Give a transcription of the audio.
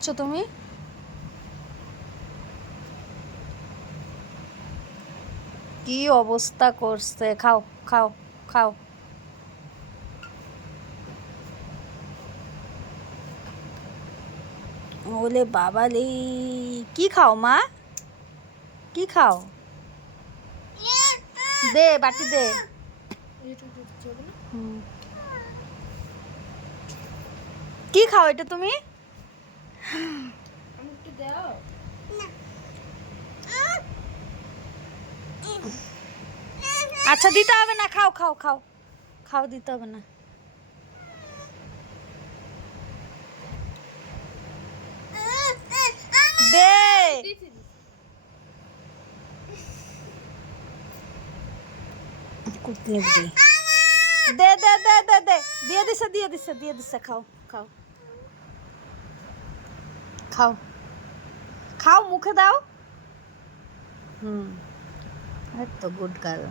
খাচ্ছ তুমি? কি অবস্থা করছে, খাও খাও খাও। ওলে বাবালে, কি খাও মা? কি খাও? দে বাটি দে। হুম। কি খাও এটা তুমি? আচ্ছা দিতে হবে না, খাও খাও খাও খাও, দিতে হবে না। দে কুতলে বুড়ি। দে দে দে দে দে, দিয়ে দিছে দিয়ে দিছে দিয়ে দিছে, খাও খাও খাও খাও, মুখে দাও। হুম, এই তো গুড গার্ল।